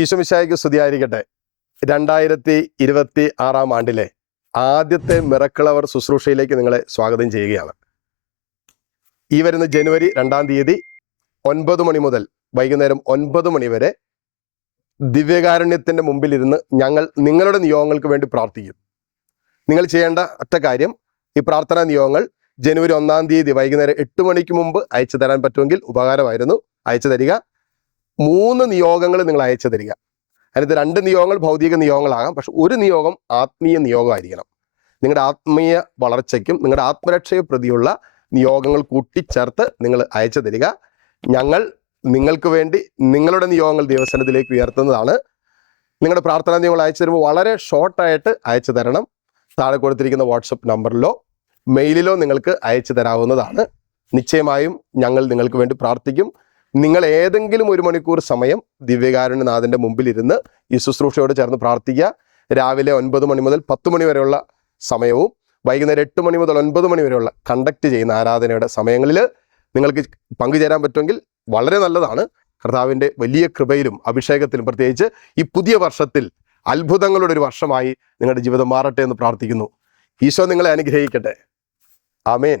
ഈശോമിശിഹായ്ക്ക് സ്തുതിയായിരിക്കട്ടെ. 2026 ആണ്ടിലെ ആദ്യത്തെ മിറക്കിൾ അവർ ശുശ്രൂഷയിലേക്ക് നിങ്ങളെ സ്വാഗതം ചെയ്യുകയാണ്. ഈ വരുന്ന ജനുവരി 2-ാം തീയതി 9 മണി മുതൽ വൈകുന്നേരം 9 മണി വരെ ദിവ്യകാരുണ്യത്തിൻ്റെ മുമ്പിലിരുന്ന് ഞങ്ങൾ നിങ്ങളുടെ നിയോഗങ്ങൾക്ക് വേണ്ടി പ്രാർത്ഥിക്കും. നിങ്ങൾ ചെയ്യേണ്ട ഒറ്റ കാര്യം, ഈ പ്രാർത്ഥനാ നിയോഗങ്ങൾ ജനുവരി 1-ാം തീയതി വൈകുന്നേരം 8 മണിക്ക് മുമ്പ് അയച്ചു തരാൻ പറ്റുമെങ്കിൽ ഉപകാരമായിരുന്നു. അയച്ചു തരിക. 3 നിയോഗങ്ങൾ നിങ്ങൾ അയച്ചു തരിക. അതിനകത്ത് 2 നിയോഗങ്ങൾ ഭൗതിക നിയോഗങ്ങളാകാം, പക്ഷെ ഒരു നിയോഗം ആത്മീയ നിയോഗമായിരിക്കണം. നിങ്ങളുടെ ആത്മീയ വളർച്ചയ്ക്കും നിങ്ങളുടെ ആത്മരക്ഷയെ പ്രതിയുള്ള നിയോഗങ്ങൾ കൂട്ടിച്ചേർത്ത് നിങ്ങൾ അയച്ചു തരിക. ഞങ്ങൾ നിങ്ങൾക്ക് വേണ്ടി നിങ്ങളുടെ നിയോഗങ്ങൾ ദൈവസന്നിധിയിലേക്ക് ഉയർത്തുന്നതാണ്. നിങ്ങളുടെ പ്രാർത്ഥനാ നിയോഗങ്ങൾ അയച്ചു തരുമ്പോൾ വളരെ ഷോർട്ടായിട്ട് അയച്ചു തരണം. താഴെ കൊടുത്തിരിക്കുന്ന വാട്സപ്പ് നമ്പറിലോ മെയിലിലോ നിങ്ങൾക്ക് അയച്ചു തരാവുന്നതാണ്. നിശ്ചയമായും ഞങ്ങൾ നിങ്ങൾക്ക് വേണ്ടി പ്രാർത്ഥിക്കും. നിങ്ങൾ ഏതെങ്കിലും 1 മണിക്കൂർ സമയം ദിവ്യകാരുണ്യനാഥൻ്റെ മുമ്പിലിരുന്ന് ഈ ശുശ്രൂഷയോട് ചേർന്ന് പ്രാർത്ഥിക്കുക. രാവിലെ 9 മണി മുതൽ 10 മണി വരെയുള്ള സമയവും വൈകുന്നേരം 8 മണി മുതൽ 9 മണി വരെയുള്ള കണ്ടക്ട് ചെയ്യുന്ന ആരാധനയുടെ സമയങ്ങളിൽ നിങ്ങൾക്ക് പങ്കുചേരാൻ പറ്റുമെങ്കിൽ വളരെ നല്ലതാണ്. കർത്താവിൻ്റെ വലിയ കൃപയിലും അഭിഷേകത്തിലും പ്രത്യേകിച്ച് ഈ പുതിയ വർഷത്തിൽ അത്ഭുതങ്ങളുടെ ഒരു വർഷമായി നിങ്ങളുടെ ജീവിതം മാറട്ടെ എന്ന് പ്രാർത്ഥിക്കുന്നു. ഈശോ നിങ്ങളെ അനുഗ്രഹിക്കട്ടെ. ആമേൻ.